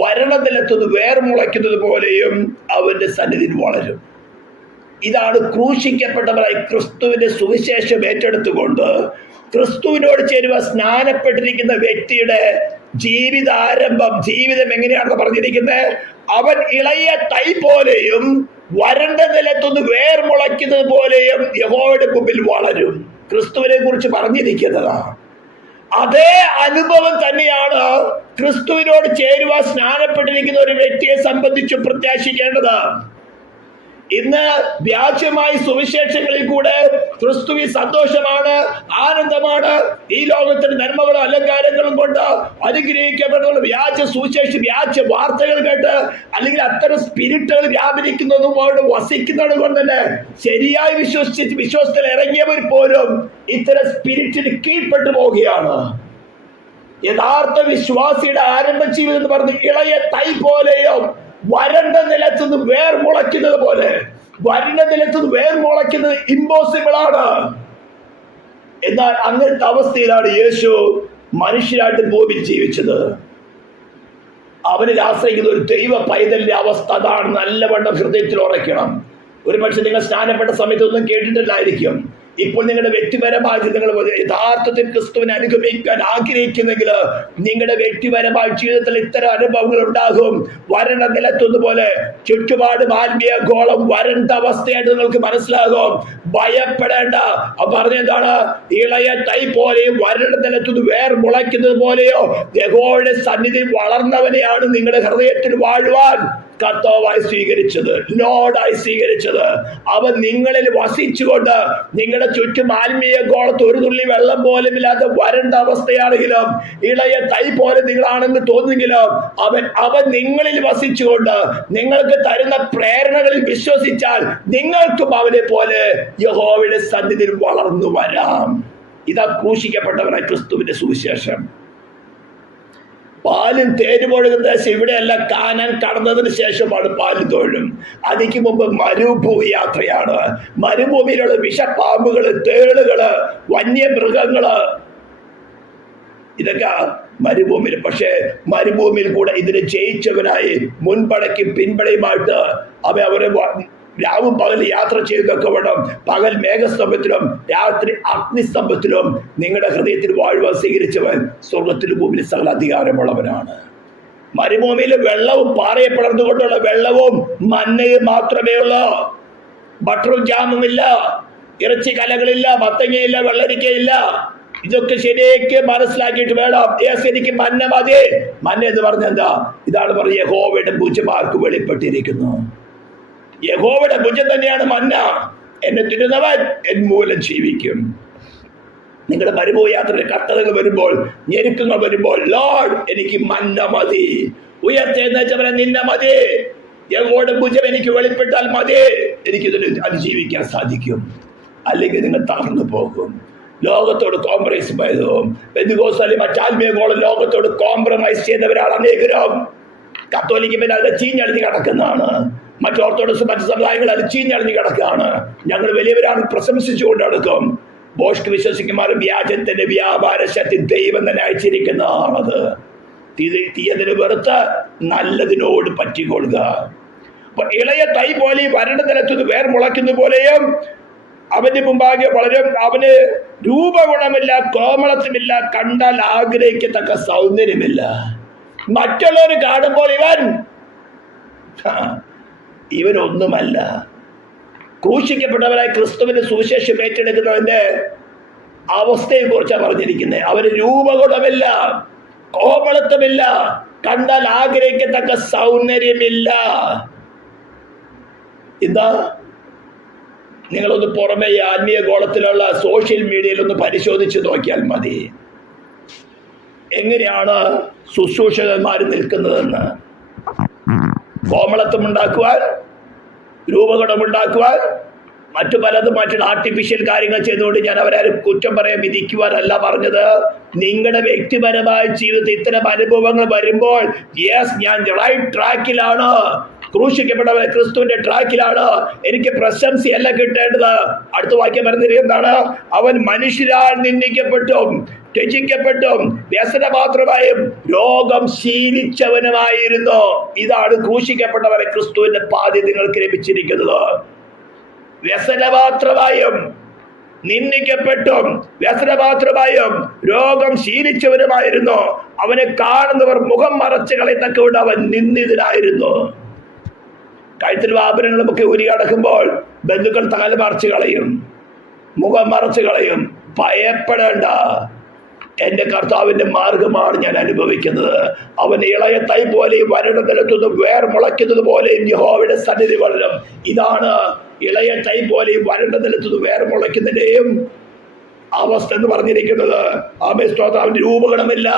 വരണനിലത്തുനിന്ന് വേർമുളയ്ക്കുന്നത് പോലെയും അവന്റെ സന്നിധിയിൽ വളരും. ഇതാണ് ക്രൂശിക്കപ്പെട്ടവരായി ക്രിസ്തുവിന്റെ സുവിശേഷം ഏറ്റെടുത്തുകൊണ്ട് ക്രിസ്തുവിനോട് ചേരുവാൻ സ്നാനപ്പെട്ടിരിക്കുന്ന വ്യക്തിയുടെ ജീവിതം എങ്ങനെയാണെന്ന് പറഞ്ഞിരിക്കുന്നത്? അവൻ ഇളയ തൈ പോലെയും വരണ്ട നിലത്തൊന്ന് വേർ മുളയ്ക്കുന്നത് പോലെയും യഹോവയുടെ മുമ്പിൽ വളരും. ക്രിസ്തുവിനെ കുറിച്ച് പറഞ്ഞിരിക്കുന്നതാണ്. അതേ അനുഭവം തന്നെയാണ് ക്രിസ്തുവിനോട് ചേരുവാൻ സ്നാനപ്പെട്ടിരിക്കുന്ന ഒരു വ്യക്തിയെ സംബന്ധിച്ച് പ്രത്യാശിക്കേണ്ടത്. ഇന്ന് വ്യാജമായ സുവിശേഷങ്ങളിൽ കൂടെ ക്രിസ്തുവിൽ സന്തോഷമാണ്, ആനന്ദമാണ്, ഈ ലോകത്തിന് നന്മകളും അലങ്കാരങ്ങളും കൊണ്ട് അനുഗ്രഹിക്കപ്പെടുന്ന വ്യാജ സുവിശേഷ വ്യാജ വാർത്തകൾ കേട്ട് അല്ലെങ്കിൽ അത്തരം സ്പിരിറ്റുകൾ വ്യാപരിക്കുന്നതും അവിടെ വസിക്കുന്നത് കൊണ്ട് തന്നെ ശരിയായി വിശ്വസത്തിൽ ഇറങ്ങിയവർ പോലും ഇത്തരം സ്പിരിറ്റിന് കീഴ്പ്പെട്ടു പോവുകയാണ്. യഥാർത്ഥ വിശ്വാസിയുടെ ആരംഭ ജീവിതം എന്ന് പറഞ്ഞ് ഇളയ തൈ പോലെയോ വരണ്ട നിലത്തുനിന്ന് വേർ മുളയ്ക്കുന്നത് പോലെ, വരണ്ട നിലത്തുനിന്ന് വേർ മുളയ്ക്കുന്നത് ഇമ്പോസിബിൾ ആണ്. എന്നാൽ അങ്ങനത്തെ അവസ്ഥയിലാണ് യേശു മനുഷ്യരായിട്ട് ഭൂമിയിൽ ജീവിച്ചത്. അവനിൽ ആശ്രയിക്കുന്ന ഒരു ദൈവ പൈതലിന്റെ അവസ്ഥ അതാണ്. നല്ലവണ്ണം ഹൃദയത്തിൽ ഉറയ്ക്കണം. ഒരു പക്ഷെ നിങ്ങൾ സ്നാനപ്പെട്ട സമയത്തൊന്നും കേട്ടിട്ടില്ലായിരിക്കും. ഇപ്പോൾ നിങ്ങളുടെ വ്യക്തിപരമായി നിങ്ങൾ യഥാർത്ഥത്തിൽ ക്രിസ്തുവിനെ അനുഗമിക്കാൻ ആഗ്രഹിക്കുന്നെങ്കിൽ നിങ്ങളുടെ വ്യക്തിപരമായ ജീവിതത്തിൽ ഇത്തരം അനുഭവങ്ങൾ ഉണ്ടാകും. വരണ്ട നിലത്തൊന്നുപോലെ ചുറ്റുപാടും ആത്മീയ ഗോളം വരണ്ട അവസ്ഥയായിട്ട് നിങ്ങൾക്ക് മനസ്സിലാകും. ഭയപ്പെടേണ്ട. പറഞ്ഞെന്താണ്? ഇളയ തൈ പോലെയും വരണ്ട നിലത്തുനിന്ന് വേർ മുളയ്ക്കുന്നത് പോലെയോ യഹോവയുടെ സന്നിധി വളർന്നവനെയാണ് നിങ്ങളുടെ ഹൃദയത്തിൽ വാഴുവാൻ കർത്താവായി സ്വീകരിച്ചത്, ലോർഡായി സ്വീകരിച്ചത്. അവൻ നിങ്ങളിൽ വസിച്ചുകൊണ്ട് നിങ്ങളുടെ ചുറ്റും ആത്മീയ ഗോളത്ത് ഒരു തുള്ളി വെള്ളം പോലും ഇല്ലാത്ത വരണ്ട അവസ്ഥയാണെങ്കിലും ഇളയ തൈ പോലെ നിങ്ങളാണെന്ന് തോന്നുമെങ്കിലും അവൻ നിങ്ങളിൽ വസിച്ചുകൊണ്ട് നിങ്ങൾക്ക് തരുന്ന പ്രേരണകളിൽ വിശ്വസിച്ചാൽ നിങ്ങൾക്കും അവനെ പോലെ യഹോവയുടെ സന്നിധിയിൽ വളർന്നു വരാം. ഇതാ ക്രൂശിക്കപ്പെട്ടവനായ ക്രിസ്തുവിന്റെ സുവിശേഷം. പാലും തേനും ഒഴുകുന്ന ദേശം ഇവിടെയല്ല. കാനാൻ കടന്നതിന് ശേഷമാണ് പാലും തോഴും. അതിക്ക് മുമ്പ് മരുഭൂമി യാത്രയാണ്. മരുഭൂമിയിലുള്ള വിഷപ്പാമ്പുകള്, തേളുകള്, വന്യമൃഗങ്ങള്, ഇതൊക്കെ മരുഭൂമിയിൽ. പക്ഷേ മരുഭൂമിയിൽ കൂടെ ഇതിനെ ജയിച്ചവനായി മുൻപടയ്ക്കും പിൻപടയുമായിട്ട് അവരെ രാവും പകൽ യാത്ര ചെയ്തൊക്കെ വേണം. പകൽ മേഘസ്തംഭത്തിലും രാത്രി അഗ്നിസ്തംഭത്തിലും നിങ്ങളുടെ ഹൃദയത്തിൽ വാഴുവാൻ സ്വീകരിച്ചവൻ സ്വർഗത്തിലും ഭൂമിയിൽ സകല അധികാരമുള്ളവനാണ്. മരുഭൂമിയിലെ വെള്ളവും പാറയെ പിളർന്നുകൊണ്ടുള്ള വെള്ളവും മന്നയും മാത്രമേ ഉള്ളൂ. ബട്ടറും ജാമുമില്ല, ഇറച്ചി കലകളില്ല, മത്തങ്ങയില്ല, വെള്ളരിക്കയില്ല. ഇതൊക്കെ ശരിക്ക് മനസ്സിലാക്കിയിട്ട് വേണം. എനിക്ക് മന്ന മതി. മന്ന എന്ന് പറഞ്ഞെന്താ? ഇതാണ് പറഞ്ഞ യഹോവയുടെ ഭുജമാർക്ക് വെളിപ്പെട്ടിരിക്കുന്നു. യഹോവയുടെ ഭുജം തന്നെയാണ് മന്ന. എന്നെ തിരുന്നവൻ എൻ മൂലം ജീവിക്കും. നിങ്ങളുടെ മരുഭൂമി യാത്രയിൽ കട്ടതകൾ വരുമ്പോൾ, ഞെരുക്കങ്ങൾ വരുമ്പോൾ, ലോർഡ് എനിക്ക് മന്ന മതി, ഉയർത്തെഴുന്നേറ്റവനെ നിന്നെ മതി, യഹോവയുടെ ഭുജം എനിക്ക് വെളിപ്പെട്ടാൽ മതി, എനിക്കിതിന് അതിജീവിക്കാൻ സാധിക്കും. അല്ലെങ്കിൽ നിങ്ങൾ തളർന്നു പോകും. ലോകത്തോട് കോംപ്രമൈസ് ചെയ്തതും പെന്തക്കോസ്തലി മറ്റാത്മീയ ഗോളം ലോകത്തോട് കോംപ്രമൈസ് ചെയ്തവരാണ് അനേകരും. കത്തോലിക്ക പിന്നെ അതിനെ ചീഞ്ഞളിഞ്ഞ് കിടക്കുന്നതാണ്. മറ്റ് ഓർത്തഡോക്സ് മറ്റ് സമുദായങ്ങൾ അത് ചീഞ്ഞളിഞ്ഞ് കിടക്കുകയാണ്. ഞങ്ങൾ വലിയവരാണ് പ്രശംസിച്ചുകൊണ്ട് നടക്കും. ബോഷ്ക്ക് വിശ്വസിക്കുമാരും വ്യാജത്തിന്റെ വ്യാപാര ശക്തി ദൈവം തന്നെ അയച്ചിരിക്കുന്നതാണത്. തീയതിന് വെറുത്ത് നല്ലതിനോട് പറ്റിക്കൊള്ളുക. അപ്പൊ ഇളയ തൈ പോലെ വരണ്ട നിലത്തുനിന്ന് വേർ മുളയ്ക്കുന്ന പോലെയും അവന്റെ മുമ്പാകെ വളരും. അവന് രൂപഗുണമില്ല, കോമളത്വമില്ല, കണ്ടാൽ ആഗ്രഹിക്കത്തക്ക സൗന്ദര്യമില്ല. മറ്റുള്ളവർ കാണുമ്പോൾ ഇവനൊന്നുമല്ല. ക്രൂശിക്കപ്പെട്ടവരായ ക്രിസ്തുവിന്റെ സുവിശേഷം ഏറ്റെടുക്കുന്നതിന്റെ അവസ്ഥയെ കുറിച്ചാണ് പറഞ്ഞിരിക്കുന്നത്. അവന് രൂപഗുണമില്ല, കോമളത്വമില്ല, കണ്ടാൽ ആഗ്രഹിക്കത്തക്ക സൗന്ദര്യമില്ല. എന്താ? നിങ്ങളൊന്ന് പുറമെ ആത്മീയ ഗോളത്തിലുള്ള സോഷ്യൽ മീഡിയയിൽ ഒന്ന് പരിശോധിച്ച് നോക്കിയാൽ മതി. എങ്ങനെയാണ് ശുശ്രൂഷകന്മാർ നിൽക്കുന്നതെന്ന്. കോമളത്വം ഉണ്ടാക്കുവാൻ, രൂപഗുണമുണ്ടാക്കുവാൻ, മറ്റു പലതും മറ്റുള്ള ആർട്ടിഫിഷ്യൽ കാര്യങ്ങൾ ചെയ്തുകൊണ്ട് ഞാൻ അവരാരും കുറ്റം പറയാൻ വിധിക്കുവാനല്ല പറഞ്ഞത്. നിങ്ങളുടെ വ്യക്തിപരമായ ജീവിതത്തിൽ ഇത്തരം അനുഭവങ്ങൾ വരുമ്പോൾ യെസ്, ഞാൻ റൈറ്റ് ട്രാക്കിലാണ്, ക്രൂശിക്കപ്പെട്ടവൻ ക്രിസ്തുവിന്റെ ട്രാക്കിലാണ്, എനിക്ക് പ്രശംസയല്ല കിട്ടേണ്ടത്. അടുത്ത വാക്യം പറഞ്ഞിരിക്കുന്നതാണ്, അവൻ മനുഷ്യരാൽ നിന്ദിക്കപ്പെട്ടും ത്യജിക്കപ്പെട്ടും വ്യസനപാത്രമായും രോഗം ശീലിച്ചവനുമായിരുന്നു. ഇതാണ് ക്രൂശിക്കപ്പെട്ടവരെ ക്രിസ്തുവിന്റെ പാതി നിങ്ങൾക്ക് ലഭിച്ചിരിക്കുന്നത്. വ്യസനപാത്രമായും നിന്ദിക്കപ്പെട്ടും വ്യസനപാത്രമായും രോഗം ശീലിച്ചവരുമായിരുന്നു. അവനെ കാണുന്നവർ മുഖം മറച്ചു കളയത്തക്കൊണ്ട് അവൻ നിന്ദിതനായിരുന്നു. കഴുത്തിൽ ആഭരണങ്ങളുമൊക്കെ ഊരി അടക്കുമ്പോൾ ബന്ധുക്കൾ തല മറച്ചു കളയും, മുഖം മറച്ചു കളയും. ഭയപ്പെടേണ്ട, എൻ്റെ കർത്താവിൻ്റെ മാർഗമാണ് ഞാൻ അനുഭവിക്കുന്നത്. അവൻ ഇളയ തൈ പോലെയും വരണ്ട നിലത്തുനിന്ന് വേർ മുളയ്ക്കുന്നത് പോലെയും യഹോവയുടെ സന്നിധി വളരും. ഇതാണ് ഇളയ തൈ പോലെയും വരണ്ട നിലത്തുനിന്ന് വേർ മുളയ്ക്കുന്നതിൻ്റെയും അവസ്ഥ എന്ന് പറഞ്ഞിരിക്കുന്നത്. ആമേൻ സ്തോത്രം. അവന്റെ രൂപഗുണമില്ല,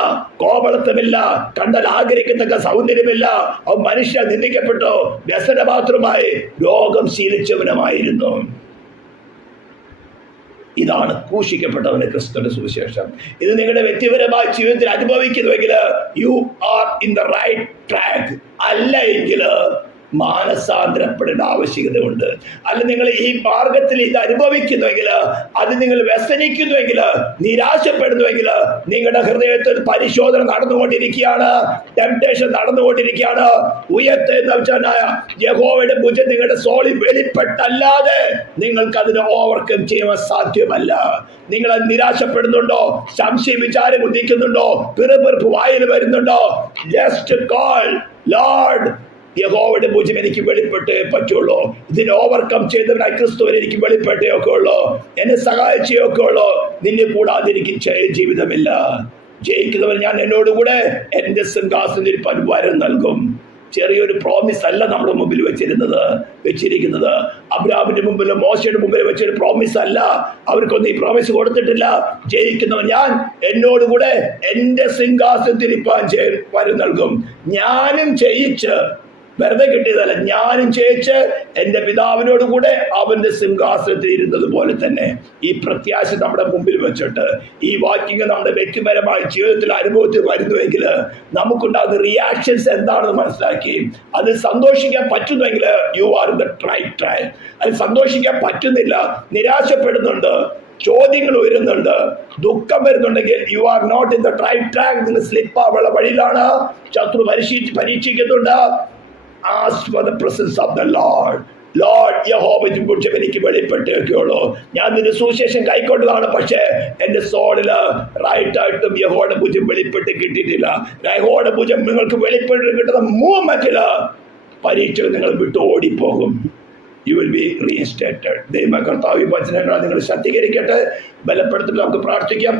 കോപളത്വമില്ല, കണ്ടാൽ ആഗ്രഹിക്കത്തക്ക സൗന്ദര്യമില്ല. അവൻ മനുഷ്യ നിന്ദിക്കപ്പെട്ടു, വ്യസനപാത്രമായി രോഗം ശീലിച്ചവനുമായിരുന്നു. ഇതാണ് ക്രൂശിക്കപ്പെട്ടവന് ക്രിസ്തുവിന്റെ സുവിശേഷം. ഇത് നിങ്ങളുടെ വ്യക്തിപരമായ ജീവിതത്തിൽ അനുഭവിക്കുന്നുവെങ്കിൽ you are in the right track. അല്ല എങ്കിൽ മാനസാന്തരപ്പെടേണ്ട ആവശ്യകതയുണ്ട്. അല്ല, നിങ്ങൾ ഈ മാർഗത്തിൽ ഇത് അനുഭവിക്കുന്നുവെങ്കിൽ, അത് നിങ്ങൾ വ്യസനിക്കുന്നുവെങ്കിൽ, നിരാശപ്പെടുന്നുവെങ്കിൽ, നിങ്ങളുടെ ഹൃദയത്തിൽ പരിശോധന നടന്നുകൊണ്ടിരിക്കുകയാണ്, ടെംപ്ടേഷൻ നടന്നുകൊണ്ടിരിക്കുകയാണ്. ഉയർത്തെഴുന്നേൽപ്പിച്ചവനായ യഹോവയുടെ ഭുജം നിങ്ങളുടെ സോളിൽ വെളിപ്പെട്ടല്ലാതെ നിങ്ങൾക്ക് അതിനെ ഓവർകം ചെയ്യാൻ സാധ്യമല്ല. നിങ്ങൾ നിരാശപ്പെടുന്നുണ്ടോ? സംശയ വിചാരം ഉദിക്കുന്നുണ്ടോ? പിറുപിറുപ്പ് വായിൽ വരുന്നുണ്ടോ? ജസ്റ്റ് കോൾ ലോർഡ്, യഹോവയുടെ ഭുജം എനിക്ക് വെളിപ്പെട്ടേ പറ്റുള്ളൂ. ഇതിനെ ഓവർകം ചെയ്തവനായി ക്രിസ്തുവിനെ എനിക്ക് വെളിപ്പെട്ടേ ഒക്കെ ഉള്ളൂ, എന്നെ സഹായിച്ചേ ഒക്കെ ഉള്ളൂ. നിന്നെ കൂടാതെ എനിക്ക് ജീവിതമില്ല. ജയിക്കുന്നവൻ ഞാൻ എന്നോടുകൂടെ എൻ്റെ സിംഹാസനത്തിൽ വരം നൽകും. ചെറിയൊരു പ്രോമിസ് അല്ല നമ്മുടെ മുമ്പിൽ വെച്ചിരിക്കുന്നത്. അബ്രാഹാമിന്റെ മുമ്പിൽ, മോശയുടെ മുമ്പിൽ വെച്ചൊരു പ്രോമിസ് അല്ല. അവർക്കൊന്നും ഈ പ്രോമിസ് കൊടുത്തിട്ടില്ല. ജയിക്കുന്നവൻ ഞാൻ എന്നോടുകൂടെ എൻ്റെ സിംഹാസനത്തിൽ വരം നൽകും. ഞാനും ജയിച്ച്, വെറുതെ കിട്ടിയതല്ല, ഞാനും ജയിച്ച് എൻ്റെ പിതാവിനോട് കൂടെ അവന്റെ സിംഹാസനത്തിൽ ഇരുന്നത് പോലെ തന്നെ. ഈ പ്രത്യാശ നമ്മുടെ മുമ്പിൽ വെച്ചിട്ട് ഈ വാക്യങ്ങൾ നമ്മുടെ വ്യക്തിപരമായ ജീവിതത്തിൽ അനുഭവത്തിൽ വരുന്നുവെങ്കിൽ നമുക്കുണ്ടാകുന്ന റിയാക്ഷൻസ് എന്താണെന്ന് മനസ്സിലാക്കി അത് സന്തോഷിക്കാൻ പറ്റുന്നുവെങ്കിൽ you are in the right track. അത് സന്തോഷിക്കാൻ പറ്റുന്നില്ല, നിരാശപ്പെടുന്നുണ്ട്, ചോദ്യങ്ങൾ ഉയരുന്നുണ്ട്, ദുഃഖം വരുന്നുണ്ടെങ്കിൽ you are not in the right track. നിങ്ങൾ സ്ലിപ്പാവുള്ള വഴിയിലാണ്. ശത്രു പരീക്ഷിക്കുന്നുണ്ട്. Ask for the presence of the Lord. Lord, യഹോവയെ കുറിച്ച് എനിക്ക് വെളിപ്പെട്ടേക്കുള്ളൂ. ഞാൻ നിന്റെ സുവിശേഷം കൈക്കൊണ്ടതാണ്, പക്ഷേ എൻ്റെ സോളില് റൈറ്റായിട്ടും യഹോവയുടെ ഭുജം വെളിപ്പെട്ട് കിട്ടിയിട്ടില്ല. യഹോവയുടെ ഭുജം നിങ്ങൾക്ക് വെളിപ്പെട്ട് കിട്ടുന്ന മൂവ്മെന്റില് പരീക്ഷ നിങ്ങൾ വിട്ടു ഓടിപ്പോകും. You will be reinstated. ദൈവ കർത്താവ് വചനങ്ങളെ നിങ്ങൾ ശക്തീകരിക്കട്ടെ, ബലപ്പെടുത്തി നമുക്ക് പ്രാർത്ഥിക്കാം.